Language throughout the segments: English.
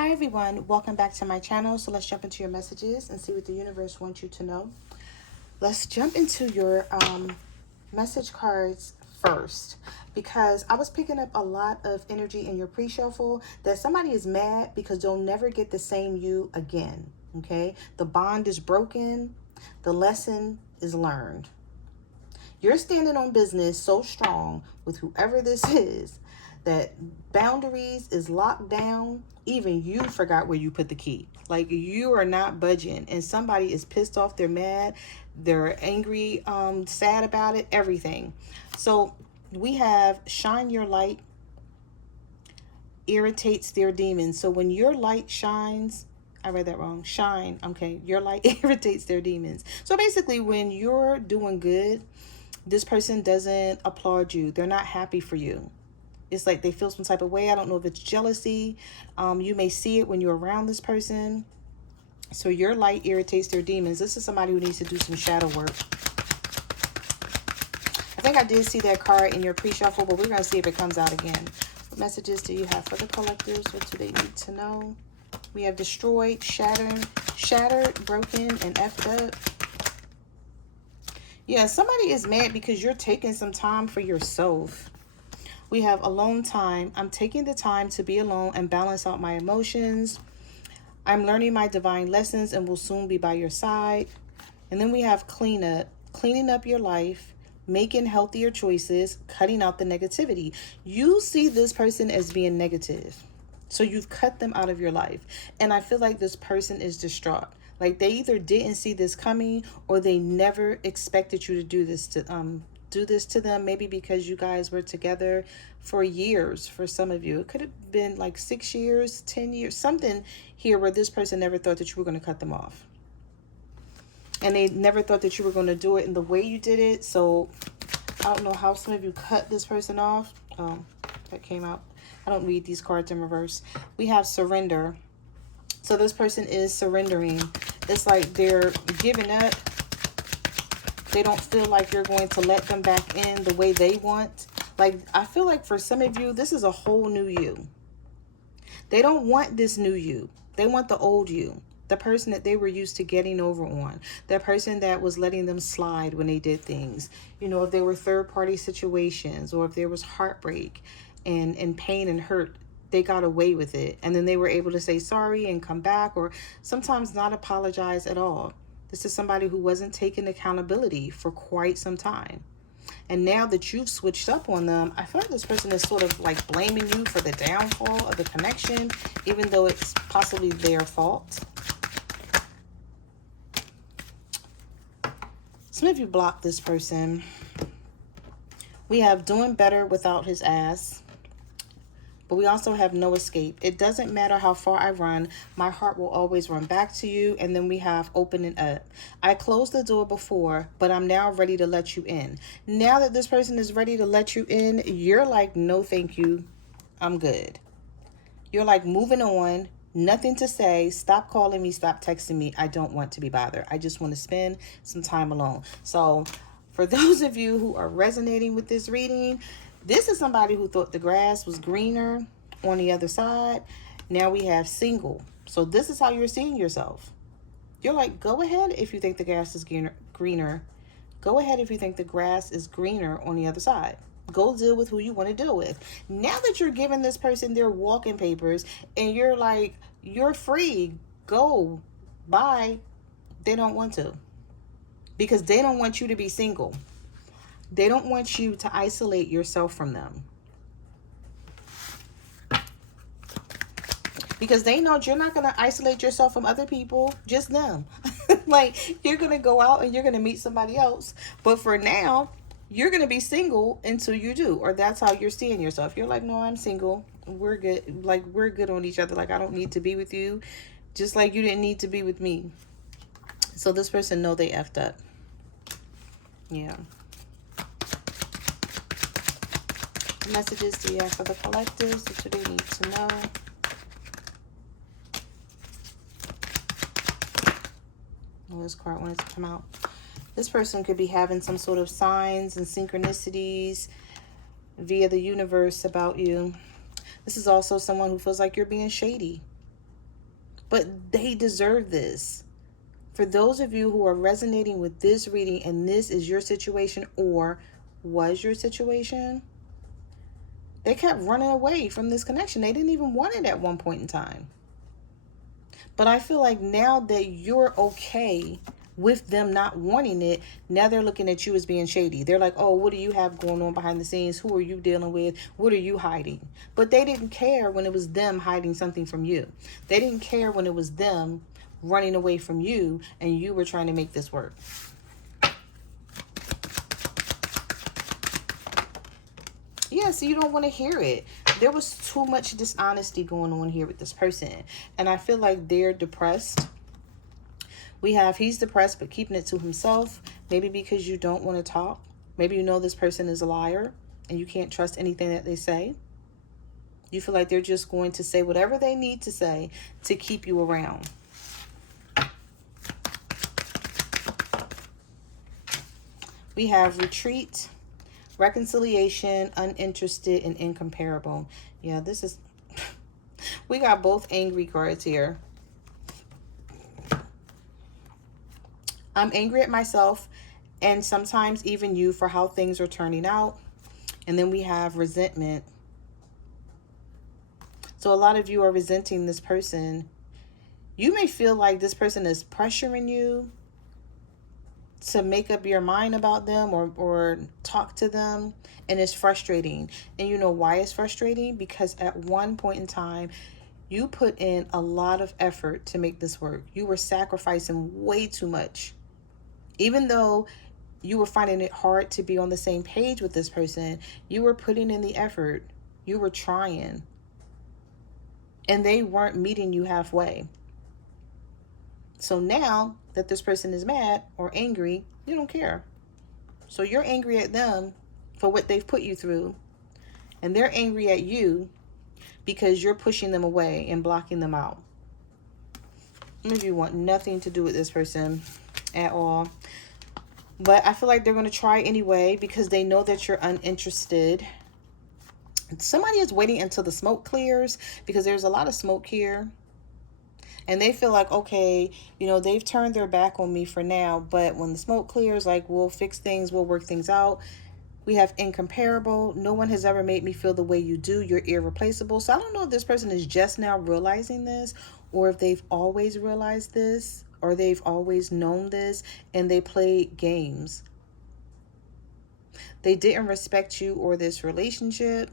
Hi everyone, welcome back to my channel. So let's jump into your messages and see what the universe wants you to know. Let's jump into your message cards first, because I was picking up a lot of energy in your pre-shuffle that somebody is mad because they'll never get the same you again. Okay, the bond is broken, the lesson is learned. You're standing on business so strong with whoever this is that boundaries is locked down. Even you forgot where you put the key. Like, you are not budging, and somebody is pissed off, they're mad, they're angry, sad about it, everything. So we have shine your light irritates their demons. So when your light shines, I read that wrong. Shine. Okay. Your light irritates their demons. So basically, when you're doing good, this person doesn't applaud you. They're not happy for you. It's like they feel some type of way. I don't know if it's jealousy. You may see it when you're around this person. So your light irritates their demons. This is somebody who needs to do some shadow work. I think I did see that card in your pre-shuffle, but we're going to see if it comes out again. What messages do you have for the collectors? What do they need to know? We have destroyed, shattered, broken, and effed up. Yeah, somebody is mad because you're taking some time for yourself. We have alone time. I'm taking the time to be alone and balance out my emotions. I'm learning my divine lessons and will soon be by your side. And then we have cleanup, cleaning up your life, making healthier choices, cutting out the negativity. You see this person as being negative, so you've cut them out of your life. And I feel like this person is distraught. Like, they either didn't see this coming or they never expected you to do this to them. Maybe because you guys were together for years. For some of you, it could have been like 6 years, 10 years, something here where this person never thought that you were going to cut them off. And they never thought that you were going to do it in the way you did it. So I don't know how some of you cut this person off. That came out. I don't read these cards in reverse. We have surrender. So this person is surrendering. It's like they're giving up. They don't feel like you're going to let them back in the way they want. Like, I feel like for some of you, this is a whole new you. They don't want this new you. They want the old you. The person that they were used to getting over on. The person that was letting them slide when they did things. You know, if there were third-party situations, or if there was heartbreak and pain and hurt, they got away with it. And then they were able to say sorry and come back, or sometimes not apologize at all. This is somebody who wasn't taking accountability for quite some time. And now that you've switched up on them, I feel like this person is sort of like blaming you for the downfall of the connection, even though it's possibly their fault. Some of you blocked this person. We have doing better without his ass. But we also have no escape. It doesn't matter how far I run, my heart will always run back to you. And then we have opening up. I closed the door before, but I'm now ready to let you in. Now that this person is ready to let you in, you're like, no, thank you. I'm good. You're like moving on. Nothing to say. Stop calling me. Stop texting me. I don't want to be bothered. I just want to spend some time alone. So for those of you who are resonating with this reading, this is somebody who thought the grass was greener on the other side. Now we have single. So this is how you're seeing yourself. You're like, go ahead if you think the grass is greener. Go ahead if you think the grass is greener on the other side. Go deal with who you want to deal with. Now that you're giving this person their walking papers and you're like, you're free, go, bye, they don't want to. Because they don't want you to be single. They don't want you to isolate yourself from them. Because they know you're not going to isolate yourself from other people, just them. Like, you're going to go out and you're going to meet somebody else. But for now, you're going to be single until you do. Or that's how you're seeing yourself. You're like, no, I'm single. We're good. Like, we're good on each other. Like, I don't need to be with you. Just like you didn't need to be with me. So this person know they effed up. Yeah. What messages do you have for the collectives? What do they need to know? Oh, this card wanted to come out. This person could be having some sort of signs and synchronicities via the universe about you. This is also someone who feels like you're being shady. But they deserve this. For those of you who are resonating with this reading and this is your situation or was your situation, they kept running away from this connection. They didn't even want it at one point in time. But I feel like now that you're okay with them not wanting it, now they're looking at you as being shady. They're like, oh, what do you have going on behind the scenes? Who are you dealing with? What are you hiding? But they didn't care when it was them hiding something from you. They didn't care when it was them running away from you and you were trying to make this work. Yeah, so you don't want to hear it. There was too much dishonesty going on here with this person. And I feel like they're depressed. We have he's depressed but keeping it to himself. Maybe because you don't want to talk. Maybe you know this person is a liar and you can't trust anything that they say. You feel like they're just going to say whatever they need to say to keep you around. We have retreat, reconciliation, uninterested, and incomparable. Yeah, this is... we got both angry cards here. I'm angry at myself and sometimes even you for how things are turning out. And then we have resentment. So a lot of you are resenting this person. You may feel like this person is pressuring you to make up your mind about them or talk to them, and it's frustrating. And you know why it's frustrating? Because at one point in time you put in a lot of effort to make this work. You were sacrificing way too much. Even though you were finding it hard to be on the same page with this person, you were putting in the effort. You were trying, and they weren't meeting you halfway. So now that this person is mad or angry, you don't care. So you're angry at them for what they've put you through. And they're angry at you because you're pushing them away and blocking them out. Maybe you want nothing to do with this person at all. But I feel like they're going to try anyway because they know that you're uninterested. Somebody is waiting until the smoke clears because there's a lot of smoke here. And they feel like, okay, you know, they've turned their back on me for now. But when the smoke clears, like, we'll fix things. We'll work things out. We have incomparable. No one has ever made me feel the way you do. You're irreplaceable. So I don't know if this person is just now realizing this or if they've always realized this or they've always known this and they played games. They didn't respect you or this relationship.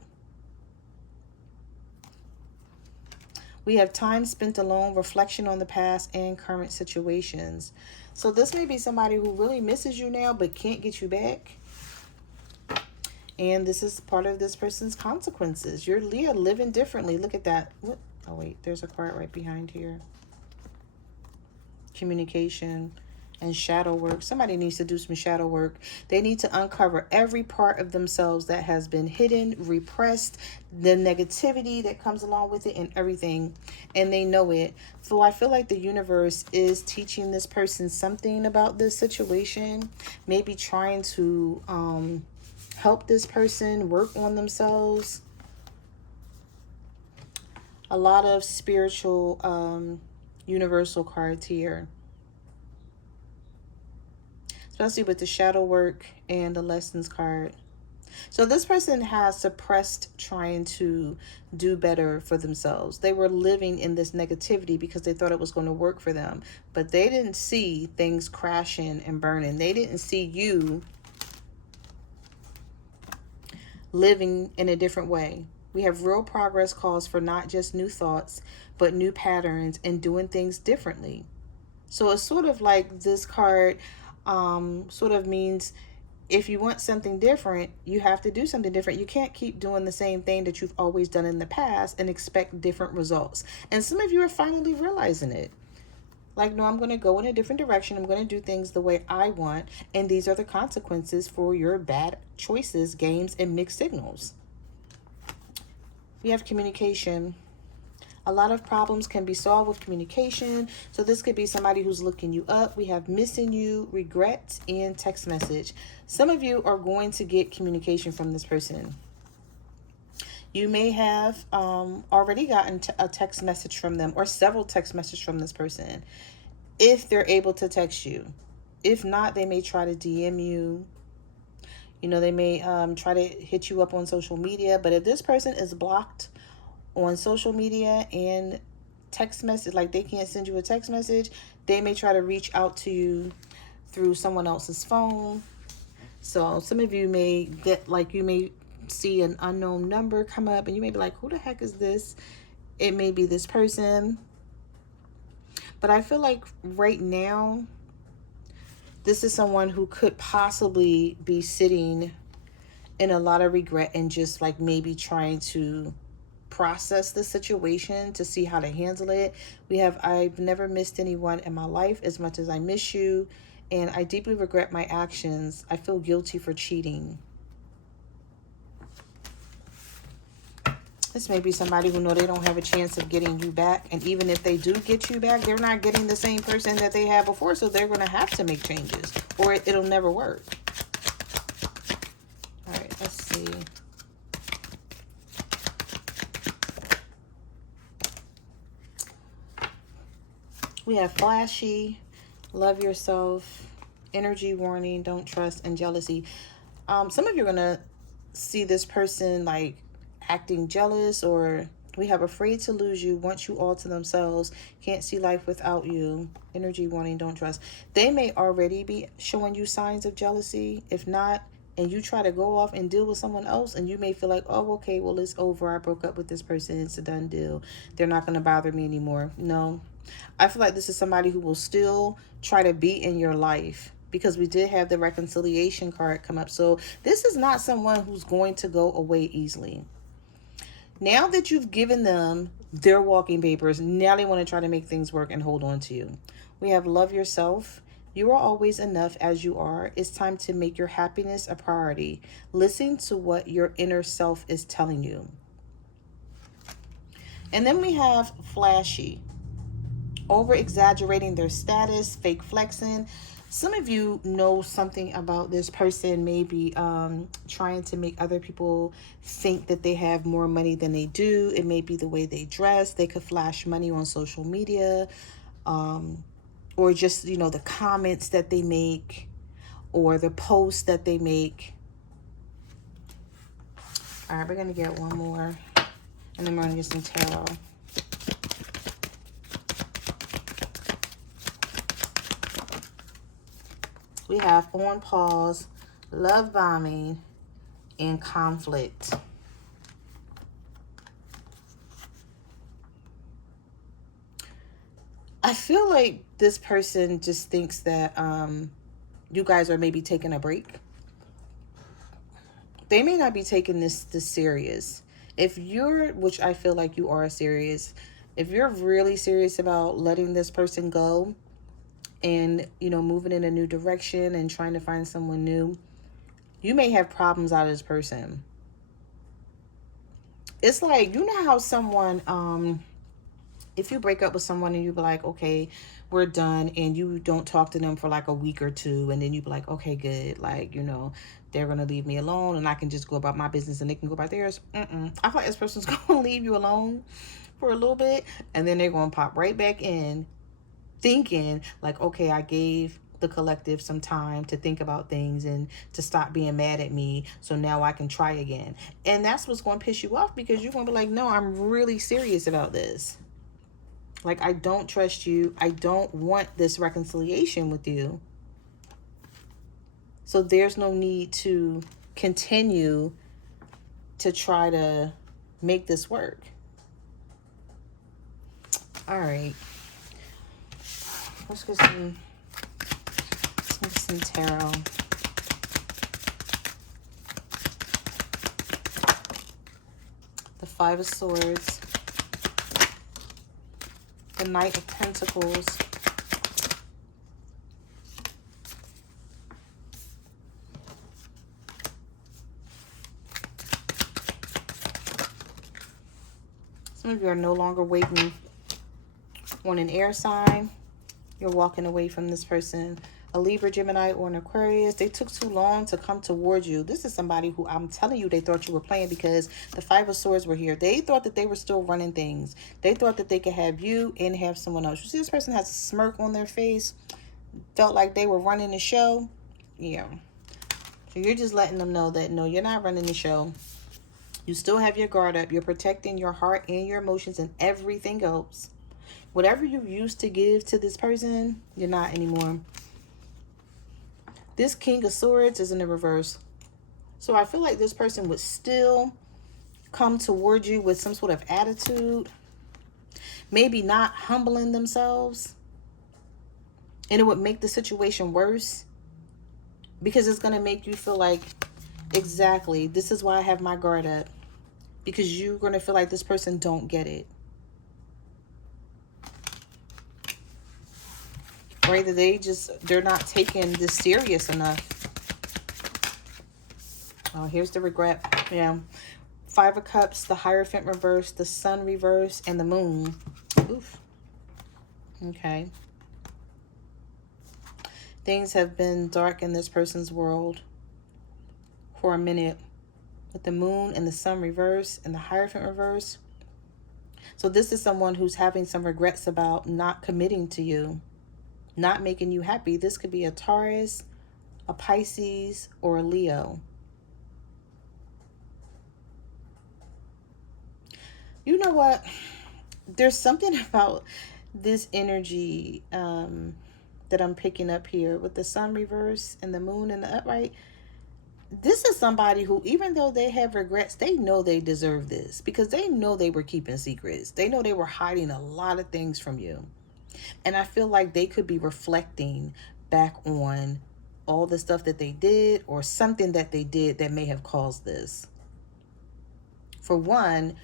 We have time spent alone, reflection on the past and current situations. So this may be somebody who really misses you now but can't get you back. And this is part of this person's consequences. You're Leah living differently. Look at that. What? Oh, wait. There's a card right behind here. Communication and shadow work. Somebody needs to do some shadow work. They need to uncover every part of themselves that has been hidden, repressed, the negativity that comes along with it and everything. And they know it. So I feel like the universe is teaching this person something about this situation. Maybe trying to help this person work on themselves. A lot of spiritual universal cards here. Especially with the shadow work and the lessons card. So this person has suppressed trying to do better for themselves. They were living in this negativity because they thought it was going to work for them. But they didn't see things crashing and burning. They didn't see you living in a different way. We have real progress calls for not just new thoughts, but new patterns and doing things differently. So it's sort of like this card sort of means if you want something different, you have to do something different. You can't keep doing the same thing that you've always done in the past and expect different results. And some of you are finally realizing it. Like, no, I'm going to go in a different direction. I'm going to do things the way I want. And these are the consequences for your bad choices, games, and mixed signals. We have communication. A lot of problems can be solved with communication. So this could be somebody who's looking you up. We have missing you, regret, and text message. Some of you are going to get communication from this person. You may have already gotten a text message from them or several text messages from this person, if they're able to text you. If not, they may try to DM you. You know, they may try to hit you up on social media. But if this person is blocked on social media and text message, like they can't send you a text message, they may try to reach out to you through someone else's phone. So some of you may get, like, you may see an unknown number come up and you may be like, who the heck is this? It may be this person. But I feel like right now, this is someone who could possibly be sitting in a lot of regret and just like maybe trying to process the situation to see how to handle it. We have, I've never missed anyone in my life as much as I miss you, and I deeply regret my actions. I feel guilty for cheating. This may be somebody who know they don't have a chance of getting you back, and even if they do get you back, they're not getting the same person that they had before, so they're going to have to make changes or it'll never work. All right, let's see. We have flashy, love yourself, energy warning, don't trust, and jealousy. Some of you are going to see this person like acting jealous, or we have afraid to lose you, want you all to themselves, can't see life without you, energy warning, don't trust. They may already be showing you signs of jealousy. If not, and you try to go off and deal with someone else, and you may feel like, oh, okay, well, it's over. I broke up with this person. It's a done deal. They're not going to bother me anymore. No, I feel like this is somebody who will still try to be in your life, because we did have the reconciliation card come up. So this is not someone who's going to go away easily. Now that you've given them their walking papers, now they want to try to make things work and hold on to you. We have love yourself. You are always enough as you are. It's time to make your happiness a priority. Listen to what your inner self is telling you. And then we have flashy. Over exaggerating their status, fake flexing. Some of you know something about this person, maybe trying to make other people think that they have more money than they do. It may be the way they dress. They could flash money on social media, or just, you know, the comments that they make or the posts that they make. All right, we're going to get one more, and then we're going to get some tarot. We have on pause, love bombing, and conflict. I feel like this person just thinks that you guys are maybe taking a break. They may not be taking this serious. If you're, which I feel like you are serious, if you're really serious about letting this person go, and, you know, moving in a new direction and trying to find someone new, you may have problems out of this person. It's like, you know how someone, if you break up with someone and you be like, okay, we're done, and you don't talk to them for like a week or two, and then you be like, okay, good, like, you know, they're going to leave me alone and I can just go about my business and they can go about theirs. I feel like this person's going to leave you alone for a little bit, and then they're going to pop right back in, thinking like, okay, I gave the collective some time to think about things and to stop being mad at me, so now I can try again. And that's what's going to piss you off, because you're going to be like, no, I'm really serious about this. Like, I don't trust you. I don't want this reconciliation with you. So there's no need to continue to try to make this work. All right. Let's get some tarot. The Five of Swords. The Knight of Pentacles. Some of you are no longer waiting on an air sign. You're walking away from this person a Libra, Gemini, or an Aquarius. They took too long to come towards you. This is somebody who, I'm telling you, they thought you were playing because the Five of Swords were here. They thought that they were still running things. They thought that they could have you and have someone else. You see this person has a smirk on their face. Felt like they were running the show. Yeah. So you're just letting them know that, no, you're not running the show. You still have your guard up. You're protecting your heart and your emotions and everything else. Whatever you used to give to this person, you're not anymore. This King of Swords is in the reverse. So I feel like this person would still come towards you with some sort of attitude. Maybe not humbling themselves. And it would make the situation worse. Because it's going to make you feel like, exactly, this is why I have my guard up. Because you're going to feel like this person don't get it. Or either they're not taking this serious enough. Oh, here's the regret. Yeah. Five of Cups, the Hierophant reverse, the Sun reverse, and the Moon. Oof. Okay. Things have been dark in this person's world for a minute. With the Moon and the Sun reverse and the Hierophant reverse. So this is someone who's having some regrets about not committing to you. Not making you happy. This could be a Taurus, a Pisces, or a Leo. You know what? There's something about this energy that I'm picking up here with the Sun reverse and the Moon and the upright. This is somebody who, even though they have regrets, they know they deserve this because they know they were keeping secrets. They know they were hiding a lot of things from you. And I feel like they could be reflecting back on all the stuff that they did or something that they did that may have caused this. For one,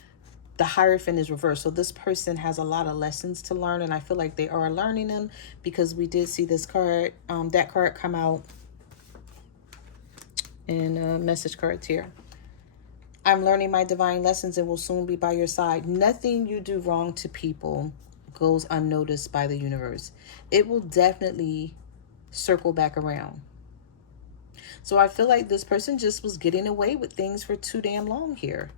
the Hierophant is reversed. So this person has a lot of lessons to learn. And I feel like they are learning them because we did see this card, that card come out in message cards here. I'm learning my divine lessons and will soon be by your side. Nothing you do wrong to people goes unnoticed by the universe. It will definitely circle back around. So I feel like this person just was getting away with things for too damn long here.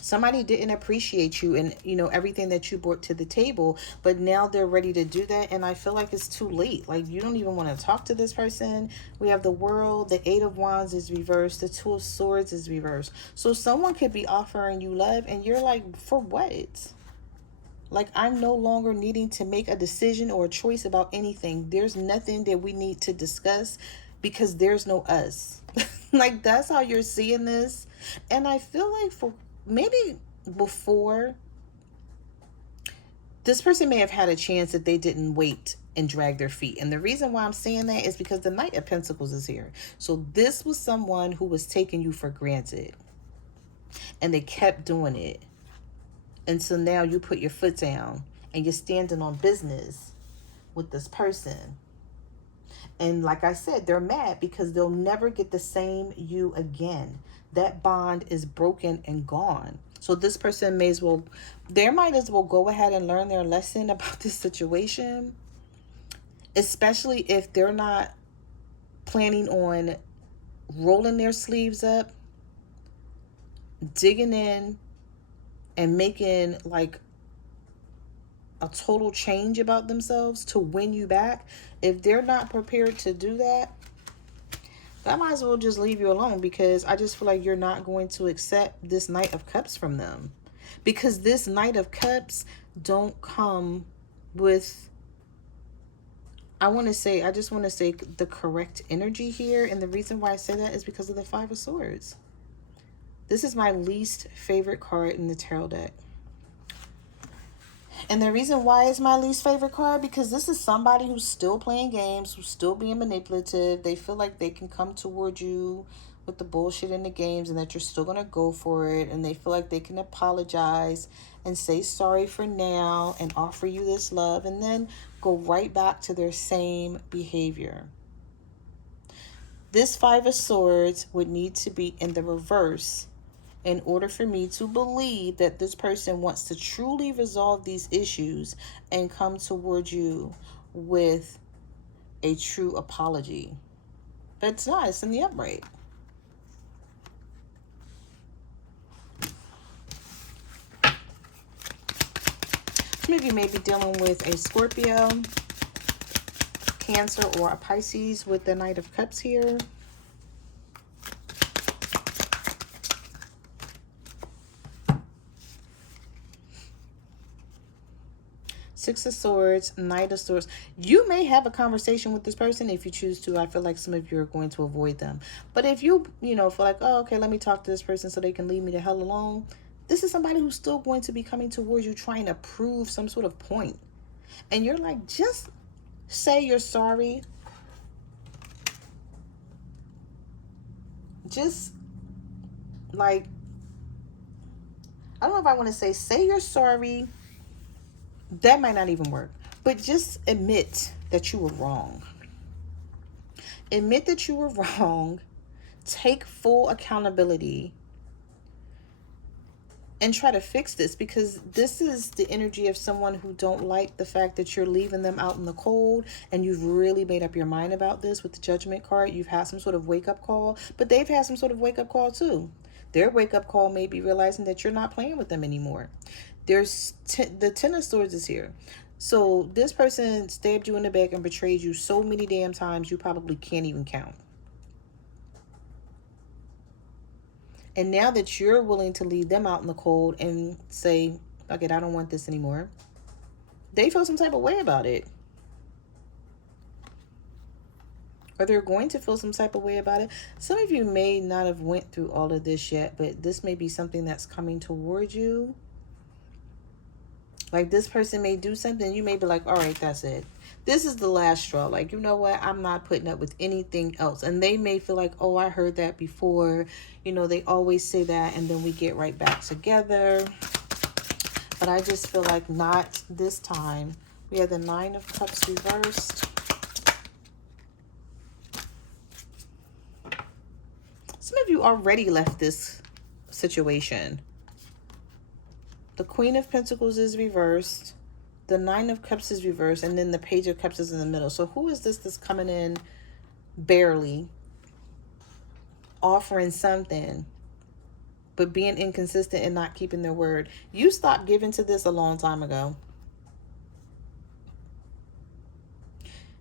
Somebody didn't appreciate you and, you know, everything that you brought to the table, but now they're ready to do that. And I feel like it's too late. Like, you don't even want to talk to this person. We have the World, the Eight of Wands is reversed. The Two of Swords is reversed. So someone could be offering you love and you're like, for what? Like, I'm no longer needing to make a decision or a choice about anything. There's nothing that we need to discuss because there's no us. Like, that's how you're seeing this. And I feel like for maybe before, this person may have had a chance that they didn't wait and drag their feet. And the reason why I'm saying that is because the Knight of Pentacles is here. So this was someone who was taking you for granted. And they kept doing it. And so now you put your foot down and you're standing on business with this person. And like I said, they're mad because they'll never get the same you again. That bond is broken and gone. So this person might as well go ahead and learn their lesson about this situation. Especially if they're not planning on rolling their sleeves up, digging in, and making like a total change about themselves to win you back. If they're not prepared to do that, I might as well just leave you alone because I just feel like you're not going to accept this Knight of Cups from them. Because this Knight of Cups don't come with, I just want to say the correct energy here. And the reason why I say that is because of the Five of Swords. This is my least favorite card in the tarot deck. And the reason why it's my least favorite card, because this is somebody who's still playing games, who's still being manipulative. They feel like they can come toward you with the bullshit in the games and that you're still going to go for it. And they feel like they can apologize and say sorry for now and offer you this love and then go right back to their same behavior. This Five of Swords would need to be in the reverse in order for me to believe that this person wants to truly resolve these issues and come towards you with a true apology. But it's not, it's in the upright. Some of you may be dealing with a Scorpio, Cancer, or a Pisces with the Knight of Cups here. Six of Swords, Knight of Swords. You may have a conversation with this person if you choose to. I feel like some of you are going to avoid them. But if you feel like, oh, okay, let me talk to this person so they can leave me the hell alone. This is somebody who's still going to be coming towards you trying to prove some sort of point. And you're like, just say you're sorry. Just like, I don't know if I want to say you're sorry. That might not even work. But just admit that you were wrong. Admit that you were wrong. Take full accountability. And try to fix this, because this is the energy of someone who don't like the fact that you're leaving them out in the cold, and you've really made up your mind about this with the Judgment card. You've had some sort of wake-up call, but they've had some sort of wake-up call too. Their wake-up call may be realizing that you're not playing with them anymore. There's the Ten of Swords is here. So this person stabbed you in the back and betrayed you so many damn times you probably can't even count. And now that you're willing to leave them out in the cold and say, okay, I don't want this anymore, they feel some type of way about it. Or they're going to feel some type of way about it. Some of you may not have went through all of this yet, but this may be something that's coming towards you. Like, this person may do something, you may be like, all right, that's it. This is the last straw. Like, you know what? I'm not putting up with anything else. And they may feel like, oh, I heard that before. They always say that, and then we get right back together. But I just feel like not this time. We have the Nine of Cups reversed. Some of you already left this situation. The Queen of Pentacles is reversed. The Nine of Cups is reversed. And then the Page of Cups is in the middle. So who is this that's coming in barely, offering something, but being inconsistent and not keeping their word? You stopped giving to this a long time ago.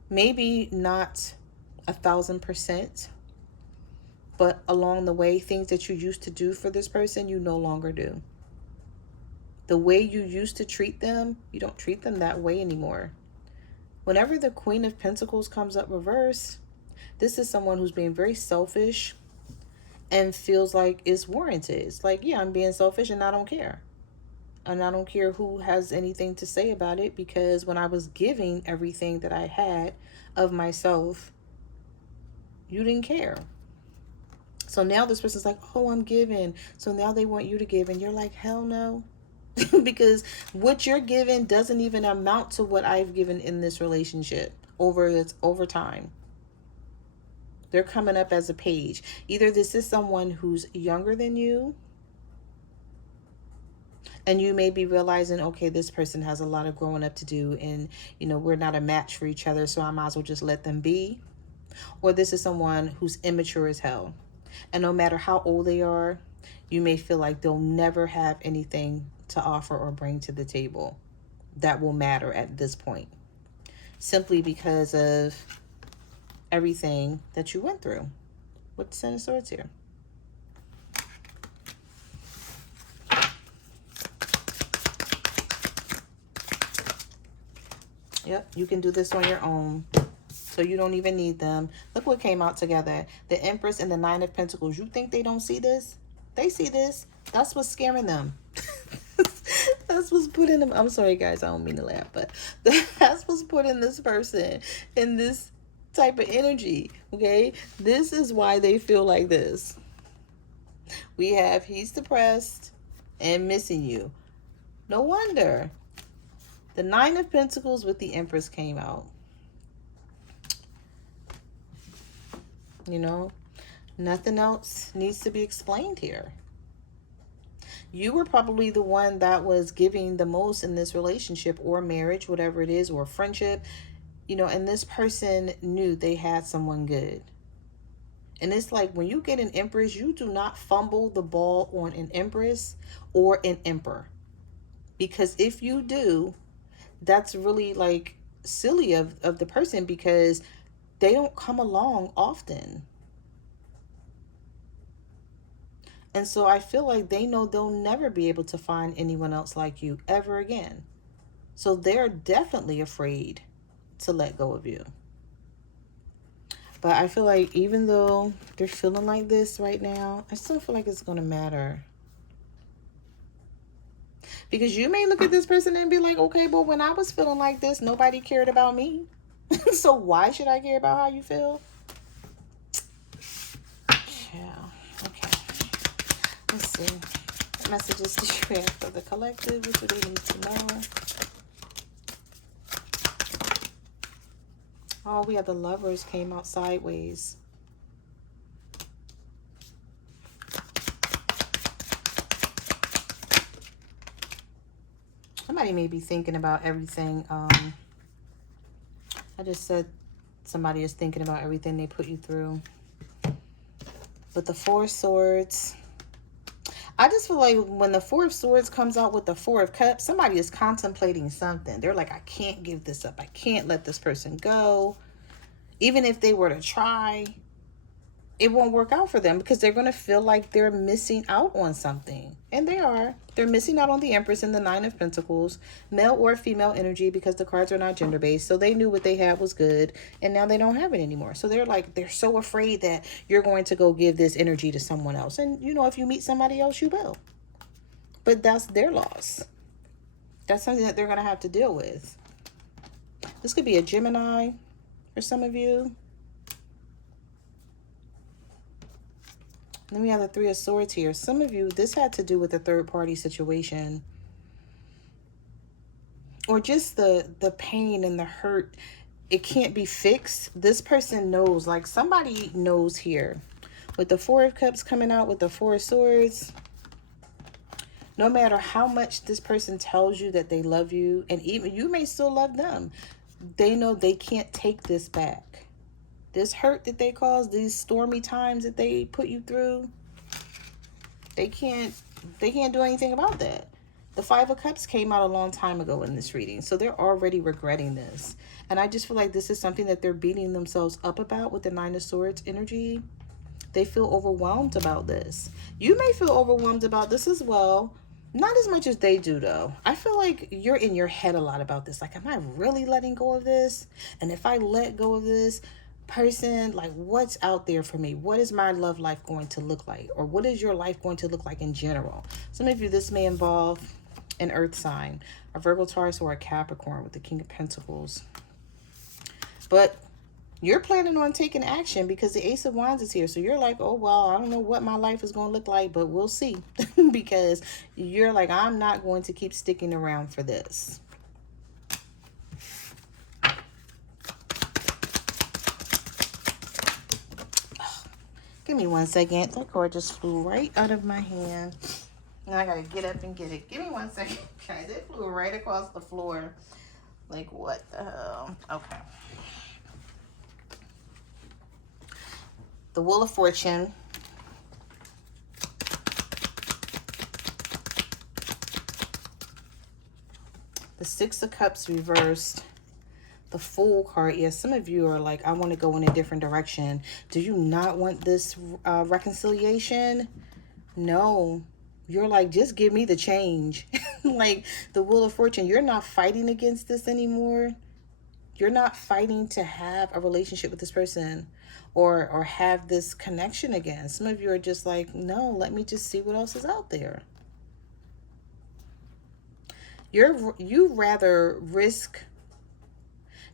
Maybe not 1,000%, but along the way, things that you used to do for this person, you no longer do. The way you used to treat them, you don't treat them that way anymore. Whenever the Queen of Pentacles comes up reverse, this is someone who's being very selfish and feels like it's warranted. It's like, yeah, I'm being selfish and I don't care. And I don't care who has anything to say about it, because when I was giving everything that I had of myself, you didn't care. So now this person's like, oh, I'm giving. So now they want you to give. And you're like, hell no. Because what you're giving doesn't even amount to what I've given in this relationship over time. They're coming up as a page. Either this is someone who's younger than you, and you may be realizing, okay, this person has a lot of growing up to do, and we're not a match for each other, so I might as well just let them be. Or this is someone who's immature as hell, and no matter how old they are, you may feel like they'll never have anything to offer or bring to the table that will matter at this point, simply because of everything that you went through with the Ten of Swords here. Yep, you can do this on your own. So you don't even need them. Look what came out together. The Empress and the Nine of Pentacles. You think they don't see this? They see this. That's what's scaring them. That's what's putting them. I'm sorry, guys. I don't mean to laugh, but that's what's putting this person in this type of energy. Okay? This is why they feel like this. We have he's depressed and missing you. No wonder. The Nine of Pentacles with the Empress came out. Nothing else needs to be explained here. You were probably the one that was giving the most in this relationship or marriage, whatever it is, or friendship, and this person knew they had someone good. And it's like when you get an empress, you do not fumble the ball on an empress or an emperor. Because if you do, that's really like silly of the person, because they don't come along often. And so I feel like they know they'll never be able to find anyone else like you ever again. So they're definitely afraid to let go of you. But I feel like even though they're feeling like this right now, I still feel like it's going to matter. Because you may look at this person and be like, okay, but when I was feeling like this, nobody cared about me. So why should I care about how you feel? Yeah. Okay. Let's see. What messages did you have for the collective? What do they need to know? Oh, we have the Lovers came out sideways. Somebody may be thinking about everything. I just said somebody is thinking about everything they put you through. But the Four of Swords, I just feel like when the Four of Swords comes out with the Four of Cups, somebody is contemplating something. They're like, I can't give this up. I can't let this person go. Even if they were to try, it won't work out for them, because they're going to feel like they're missing out on something. And they are. They're missing out on the Empress and the Nine of Pentacles, male or female energy, because the cards are not gender based. So they knew what they had was good, and now they don't have it anymore. So they're so afraid that you're going to go give this energy to someone else. And if you meet somebody else, you will. But that's their loss. That's something that they're going to have to deal with. This could be a Gemini for some of you. Then we have the Three of Swords here. Some of you, this had to do with a third-party situation. Or just the pain and the hurt. It can't be fixed. This person knows. Like, somebody knows here. With the Four of Cups coming out with the Four of Swords, no matter how much this person tells you that they love you, and even you may still love them, they know they can't take this back. This hurt that they caused, these stormy times that they put you through, they can't do anything about that. The Five of Cups came out a long time ago in this reading, so they're already regretting this. And I just feel like this is something that they're beating themselves up about with the Nine of Swords energy. They feel overwhelmed about this. You may feel overwhelmed about this as well. Not as much as they do, though. I feel like you're in your head a lot about this. Like, am I really letting go of this? And if I let go of this person, like, what's out there for me? What is my love life going to look like? Or what is your life going to look like in general? Some of you, this may involve an earth sign, a Virgo, Taurus, or a Capricorn with the King of Pentacles. But you're planning on taking action because the Ace of Wands is here. So you're like, oh, well, I don't know what my life is going to look like, but we'll see. Because you're like, I'm not going to keep sticking around for this. Give me 1 second. That card just flew right out of my hand. And I got to get up and get it. Give me 1 second, guys. It flew right across the floor. Like, what the hell? Okay. The Wheel of Fortune. The Six of Cups reversed. The Fool card. Yes, some of you are like, I want to go in a different direction. Do you not want this reconciliation? No. You're like, just give me the change. Like the Wheel of Fortune, you're not fighting against this anymore. You're not fighting to have a relationship with this person or have this connection again. Some of you are just like, no, let me just see what else is out there. You rather risk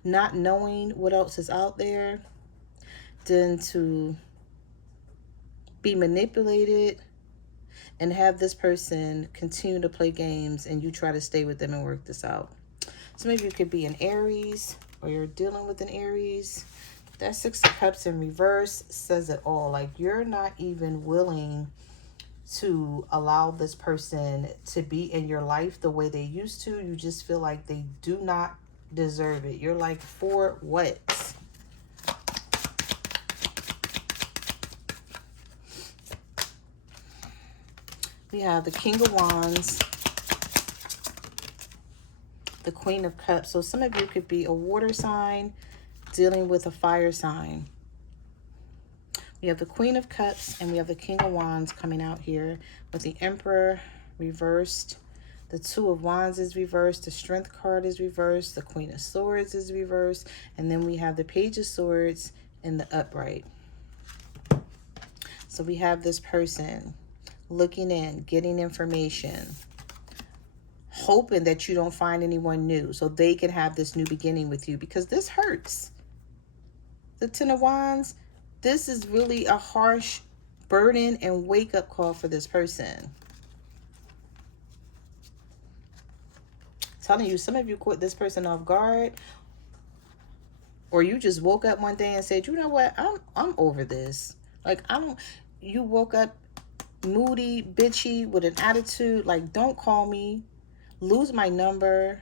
not knowing what else is out there than to be manipulated and have this person continue to play games and you try to stay with them and work this out. Some of you could be an Aries, or you're dealing with an Aries. That Six of Cups in reverse says it all. Like, you're not even willing to allow this person to be in your life the way they used to. You just feel like they do not deserve it. You're like, for what? We have the King of Wands, the Queen of Cups. So some of you could be a water sign dealing with a fire sign. We have the Queen of Cups and we have the King of Wands coming out here with the Emperor reversed. The Two of Wands is reversed. The Strength card is reversed. The Queen of Swords is reversed. And then we have the Page of Swords in the upright. So we have this person looking in, getting information, hoping that you don't find anyone new so they can have this new beginning with you, because this hurts. The Ten of Wands, this is really a harsh burden and wake-up call for this person. Telling you, some of you caught this person off guard, or you just woke up one day and said, you know what, I'm over this. Like, you woke up moody, bitchy, with an attitude like, don't call me, lose my number.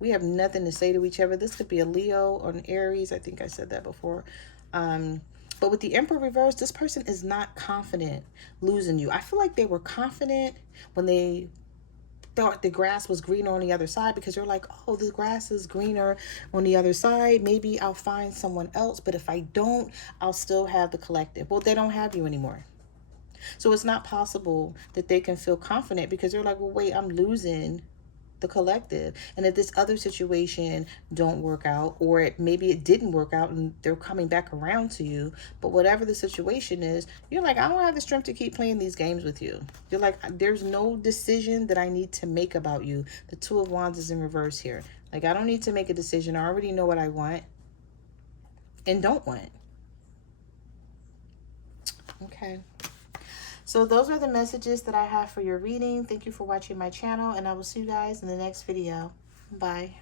We have nothing to say to each other. This could be a Leo or an Aries. I think I said that before. But with the Emperor reverse, this person is not confident losing you. I feel like they were confident when they thought the grass was greener on the other side, because you're like, oh, the grass is greener on the other side. Maybe I'll find someone else. But if I don't, I'll still have the collective. Well, they don't have you anymore. So it's not possible that they can feel confident, because they're like, well, wait, I'm losing the collective. And if this other situation don't work out, or maybe it didn't work out and they're coming back around to you, but whatever the situation is, you're like, I don't have the strength to keep playing these games with you. You're like, there's no decision that I need to make about you. The Two of Wands is in reverse here. Like, I don't need to make a decision. I already know what I want and don't want. Okay. So those are the messages that I have for your reading. Thank you for watching my channel, and I will see you guys in the next video. Bye.